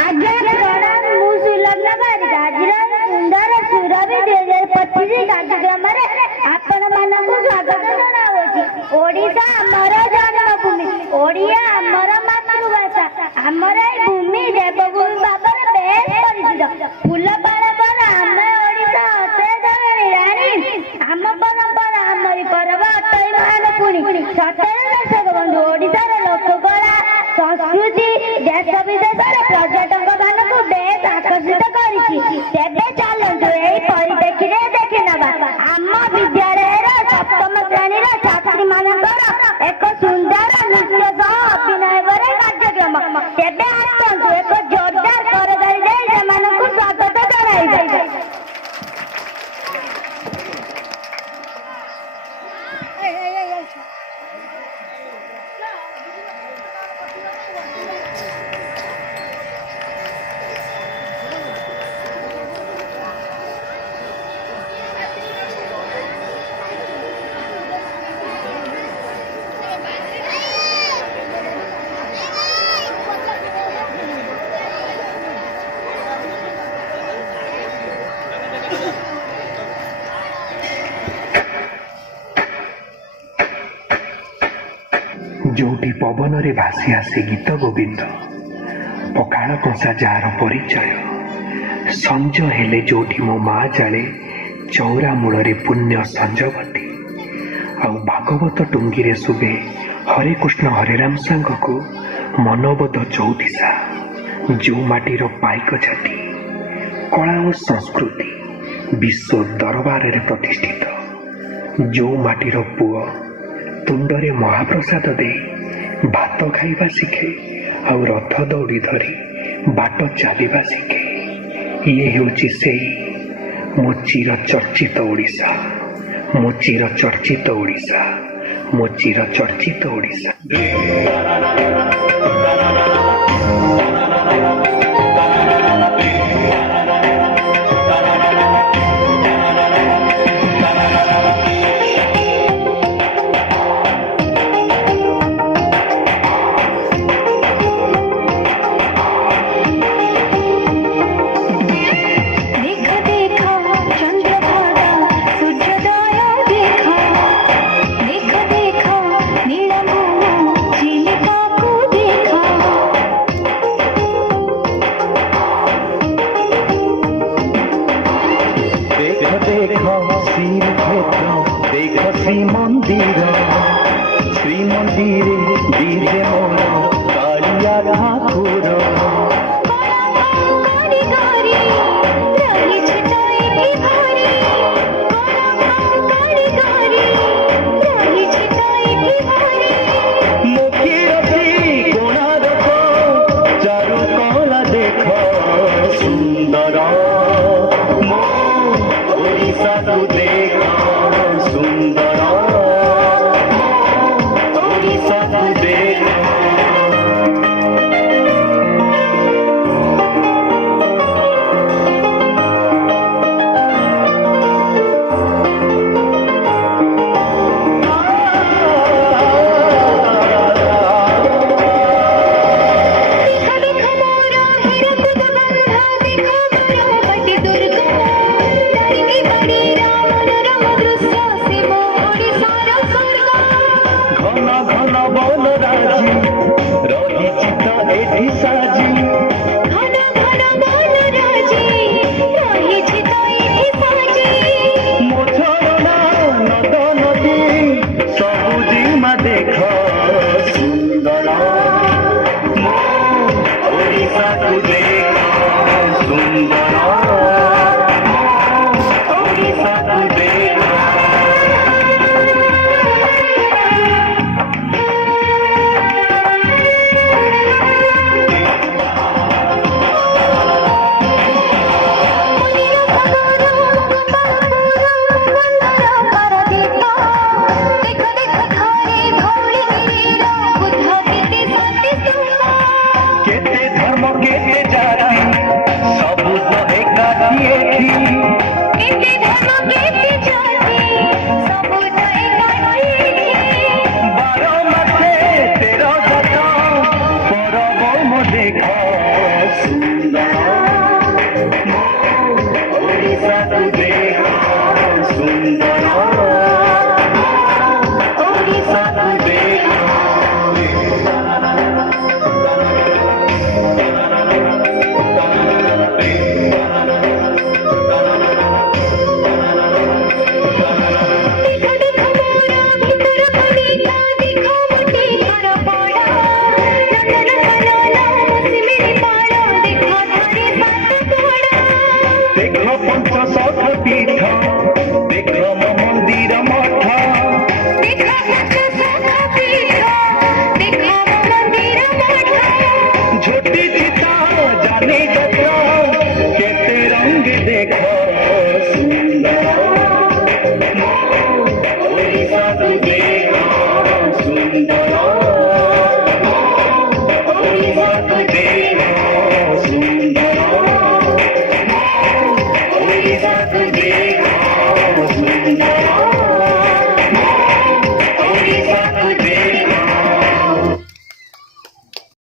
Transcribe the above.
ଆଜ୍ଞା ପ୍ରଣାମ। ମୁଁ ସୁଲଗ୍ନା ବାରିକ। ଆଜିର ସୁନ୍ଦର ସୁରଭି 2025 କାର୍ଯ୍ୟକ୍ରମରେ ଆପଣମାନଙ୍କୁ ସ୍ୱାଗତ ଜଣାଉଛି। ଓଡ଼ିଶା ଆମର ଜନ୍ମଭୂମି, ଓଡ଼ିଆ ଆମର ମାତୃଭାଷା। ଆମର ଏ ଭୂମି ଦେବଭୂମି ଭାବରେ ବେଶ ପରିଚିତ। ଫୁଲପାଳ ପର ଆମେ ଓଡ଼ିଶା ଅଶେଷ ରାଣୀ, ଆମ ପରମ୍ପରା ଆମରି ପର୍ବ ଅଟଇ ମହାନ ପୁଣି। ସତରେ ଦର୍ଶକ ବନ୍ଧୁ, ଓଡ଼ିଶାର ଲୋକକଳା ସଂସ୍କୃତି ଦେଶ ବିଦେଶରେ ପର୍ଯ୍ୟଟକ ମାନଙ୍କୁ ବେଶ ଆକର୍ଷିତ କରିଛି। ତେବେ ଚାଲନ୍ତୁ ଏହି ପରିପ୍ରେକ୍ଷୀରେ ଦେଖି ନେବା ଆମ ବିଦ୍ୟାଳୟର ସପ୍ତମ ଶ୍ରେଣୀର ଛାତ୍ରୀ ମାନଙ୍କର ଏକ ସୁନ୍ଦର ନୃତ୍ୟ ସହ ଅଭିନୟ ପରେ କାର୍ଯ୍ୟକ୍ରମ। ତେବେ ଆସନ୍ତୁ ଏକ ଜୋରଦାର କରତାଳି ଦେଇ ସେମାନଙ୍କୁ ସ୍ୱାଗତ ଜଣାଇବେ। ଯୋଉଠି ପବନରେ ଭାସି ଆସେ ଗୀତ ଗୋବିନ୍ଦ, ପଖାଳ କଂସା ଯାହାର ପରିଚୟ, ସଞ୍ଜ ହେଲେ ଯୋଉଠି ମୋ ମା ଜାଳେ ଚଉରା ମୂଳରେ ପୁଣ୍ୟ ସଞ୍ଜବତୀ, ଆଉ ଭାଗବତ ଟୁଙ୍ଗିରେ ଶୁଭେ ହରେ କୃଷ୍ଣ ହରେ ରାମ ସାଙ୍ଗକୁ ମନବୋଧ ଚଉତିସା। ଯୋଉ ମାଟିର ପାଇକ ଜାତି, କଳା ଓ ସଂସ୍କୃତି ବିଶ୍ୱ ଦରବାରରେ ପ୍ରତିଷ୍ଠିତ, ଯୋଉ ମାଟିର ପୁଅ ତୁଣ୍ଡରେ ମହାପ୍ରସାଦ ଦେଇ ଭାତ ଖାଇବା ଶିଖେ, ଆଉ ରଥ ଦୌଡ଼ି ଧରି ବାଟ ଚାଲିବା ଶିଖେ। ଇଏ ହେଉଛି ସେଇ ମୋ ଚିର ଚର୍ଚ୍ଚିତ ଓଡ଼ିଶା, ମୋ ଚିର ଚର୍ଚ୍ଚିତ ଓଡ଼ିଶା, ମୋ ଚିର ଚର୍ଚ୍ଚିତ ଓଡ଼ିଶା।